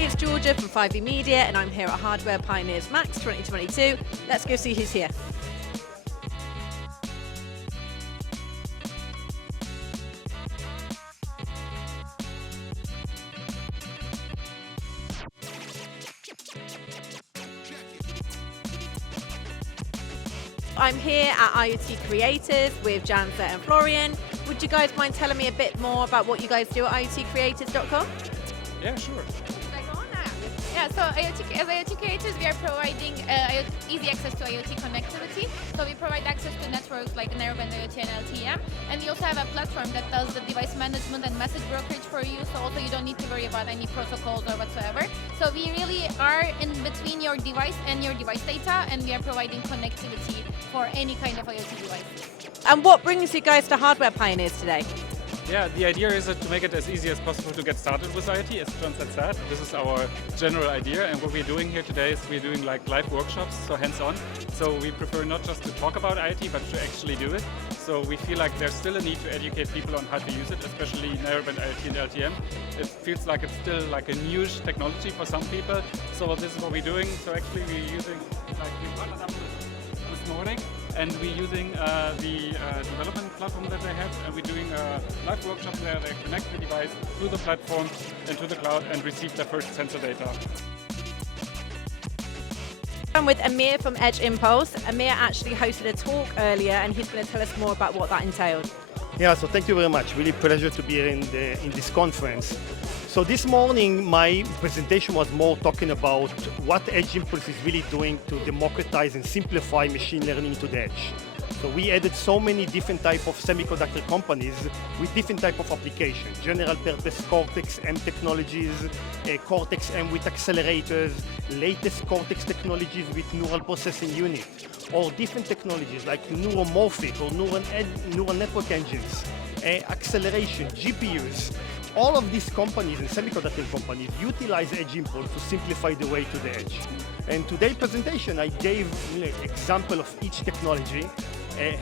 Hey, it's Georgia from 5e Media, and I'm here at Hardware Pioneers Max 2022. Let's go see who's here. I'm here at IoT Creators with Janza and Florian. Would you guys mind telling me a bit more about what you guys do at iotcreators.com? Yeah, sure. Yeah, so as IoT creators, we are providing easy access to IoT connectivity. So we provide access to networks like Narrowband IoT and LTE-M. And we also have a platform that does the device management and message brokerage for you. So also you don't need to worry about any protocols or whatsoever. So we really are in between your device and your device data, and we are providing connectivity for any kind of IoT device. And what brings you guys to Hardware Pioneers today? Yeah, the idea is to make it as easy as possible to get started with IoT, as John said. This is our general idea, and what we're doing here today is we're doing like live workshops, so hands-on. So we prefer not just to talk about IoT, but to actually do it. So we feel like there's still a need to educate people on how to use it, especially narrowband IoT and LTE-M. It feels like it's still like a newish technology for some people. So this is what we're doing. So actually we're using, like we brought it up this morning, and we're using the development platform that they have, and we're doing a live workshop where they connect the device to the platform and to the cloud and receive their first sensor data. I'm with Amir from Edge Impulse. Amir actually hosted a talk earlier, and he's going to tell us more about what that entailed. Yeah, so thank you very much. Really pleasure to be here in this conference. So this morning, my presentation was more talking about what Edge Impulse is really doing to democratize and simplify machine learning to the edge. So we added so many different type of semiconductor companies with different type of applications. General purpose Cortex-M technologies, Cortex-M with accelerators, latest Cortex technologies with neural processing unit, or different technologies like neuromorphic or neural network engines, acceleration, GPUs. All of these companies and semiconductor companies utilize Edge Impulse to simplify the way to the edge. And today's presentation, I gave an example of each technology,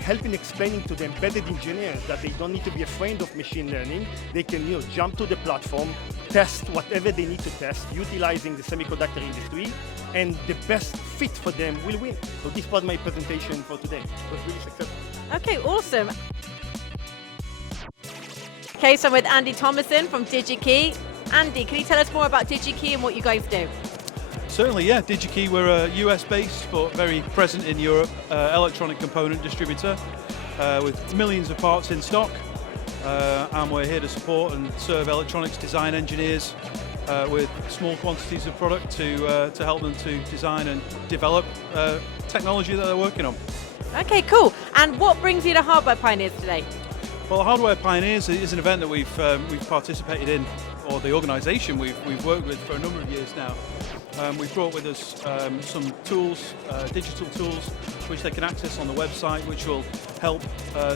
helping explaining to the embedded engineers that they don't need to be afraid of machine learning. They can jump to the platform, test whatever they need to test, utilizing the semiconductor industry, and the best fit for them will win. So this was my presentation for today. It was really successful. Okay, awesome. Okay, so I'm with Andy Thomason from DigiKey. Andy, can you tell us more about DigiKey and what you guys do? Certainly, yeah. DigiKey, we're a US-based but very present in Europe electronic component distributor with millions of parts in stock. And we're here to support and serve electronics design engineers with small quantities of product to help them to design and develop technology that they're working on. Okay, cool. And what brings you to Hardware Pioneers today? Well, Hardware Pioneers is an event that we've participated in, or the organisation we've worked with for a number of years now. We've brought with us some tools, digital tools, which they can access on the website, which will help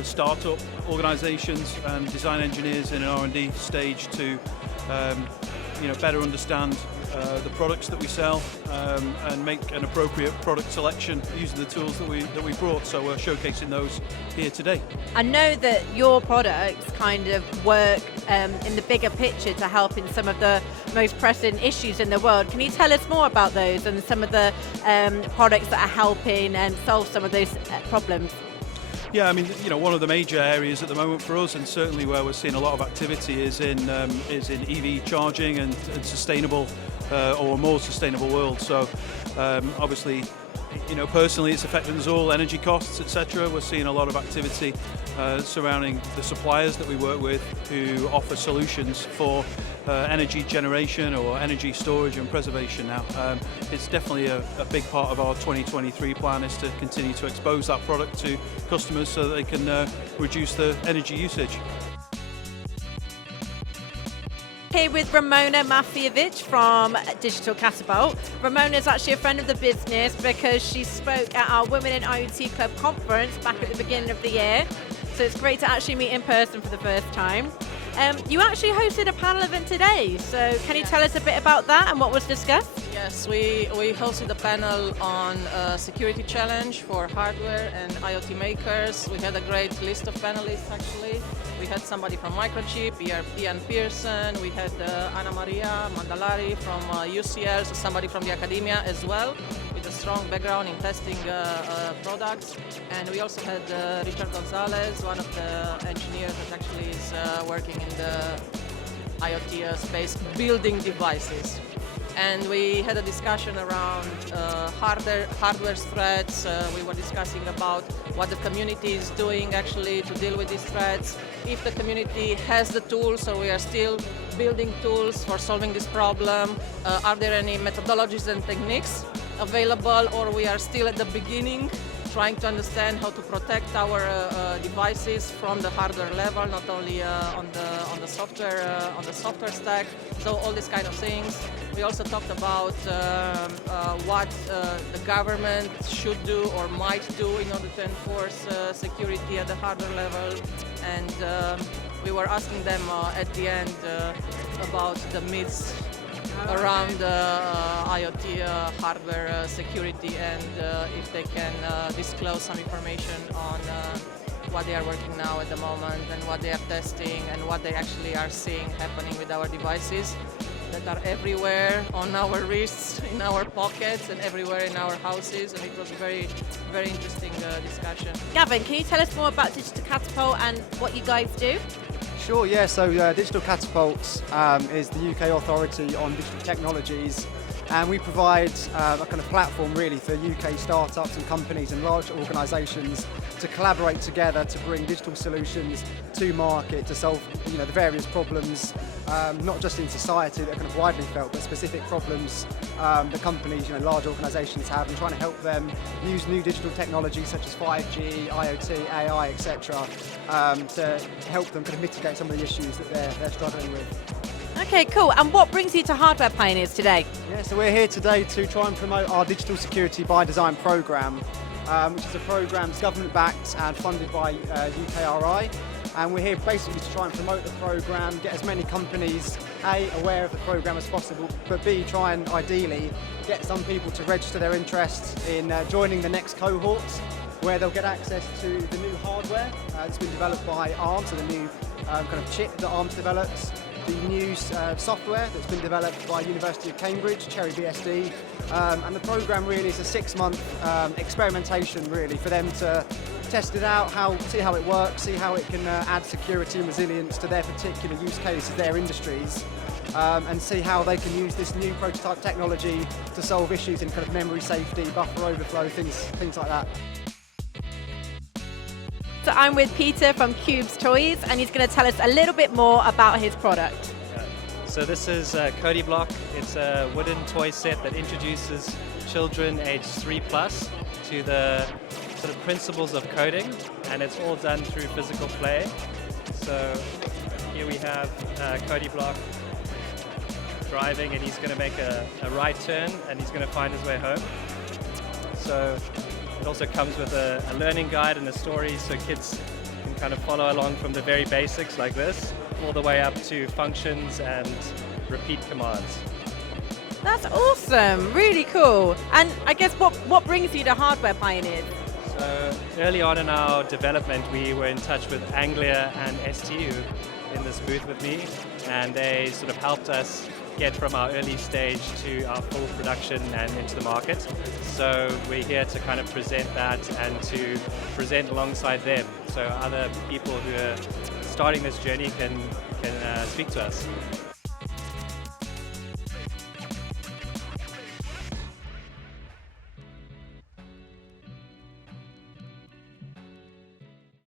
start-up organisations and design engineers in an R&D stage to better understand the products that we sell and make an appropriate product selection using the tools that we brought. So we're showcasing those here today. I know that your products kind of work in the bigger picture to help in some of the most pressing issues in the world. Can you tell us more about those and some of the products that are helping and solve some of those problems? Yeah, I mean, one of the major areas at the moment for us, and certainly where we're seeing a lot of activity, is in EV charging and sustainable or a more sustainable world. So, obviously, personally, it's affecting us all. Energy costs, etc. We're seeing a lot of activity surrounding the suppliers that we work with who offer solutions for energy generation or energy storage and preservation. Now, it's definitely a big part of our 2023 plan is to continue to expose that product to customers so that they can reduce the energy usage. Okay, with Ramona Mafiovic from Digital Catapult. Ramona is actually a friend of the business because she spoke at our Women in IoT Club conference back at the beginning of the year. So it's great to actually meet in person for the first time. You actually hosted a panel event today, so can you tell us a bit about that and what was discussed? Yes, we hosted a panel on security challenge for hardware and IoT makers. We had a great list of panelists actually. We had somebody from Microchip, Ian Pearson, we had Anna Maria Mandalari from UCL, so somebody from the academia as well, with a strong background in testing products. And we also had Richard Gonzalez, one of the engineers that actually is working in the IoT space, building devices. And we had a discussion around hardware threats. We were discussing about what the community is doing actually to deal with these threats. If the community has the tools, or we are still building tools for solving this problem. Are there any methodologies and techniques available, or we are still at the beginning, trying to understand how to protect our devices from the hardware level, not only on the software stack. So all these kind of things. We also talked about what the government should do or might do in order to enforce security at the hardware level, and we were asking them at the end about the myths around IoT hardware security, and if they can disclose some information on what they are working now at the moment and what they are testing and what they actually are seeing happening with our devices that are everywhere on our wrists, in our pockets, and everywhere in our houses. And it was a very, very interesting discussion. Gavin, can you tell us more about Digital Catapult and what you guys do? Sure, yeah, so Digital Catapult is the UK authority on digital technologies, and we provide a kind of platform really for UK startups and companies and large organisations to collaborate together to bring digital solutions to market to solve the various problems, not just in society that are kind of widely felt, but specific problems that companies, large organisations have, and trying to help them use new digital technologies such as 5G, IoT, AI, etc. To help them kind of mitigate some of the issues that they're struggling with. Okay, cool. And what brings you to Hardware Pioneers today? Yeah, so we're here today to try and promote our Digital Security by Design programme, which is a programme that's government-backed and funded by UKRI. And we're here basically to try and promote the programme, get as many companies, A, aware of the programme as possible, but B, try and ideally get some people to register their interest in joining the next cohorts, where they'll get access to the new hardware that's been developed by ARM, so the new kind of chip that ARM's developed, the new software that's been developed by University of Cambridge, Cherry BSD, and the programme really is a 6-month experimentation really for them to test it out, see how it works, see how it can add security and resilience to their particular use cases, their industries, and see how they can use this new prototype technology to solve issues in kind of memory safety, buffer overflow, things like that. So I'm with Peter from Cubes Toys, and he's going to tell us a little bit more about his product. So this is Cody Block. It's a wooden toy set that introduces children aged 3+ to the sort of principles of coding, and it's all done through physical play. So here we have Cody Block driving, and he's going to make a right turn, and he's going to find his way home. So it also comes with a learning guide and a story, so kids can kind of follow along from the very basics like this, all the way up to functions and repeat commands. That's awesome, really cool. And I guess what brings you to Hardware Pioneers? So early on in our development, we were in touch with Anglia and STU in this booth with me, and they sort of helped us get from our early stage to our full production and into the market. So we're here to kind of present that and to present alongside them, so other people who are starting this journey can speak to us.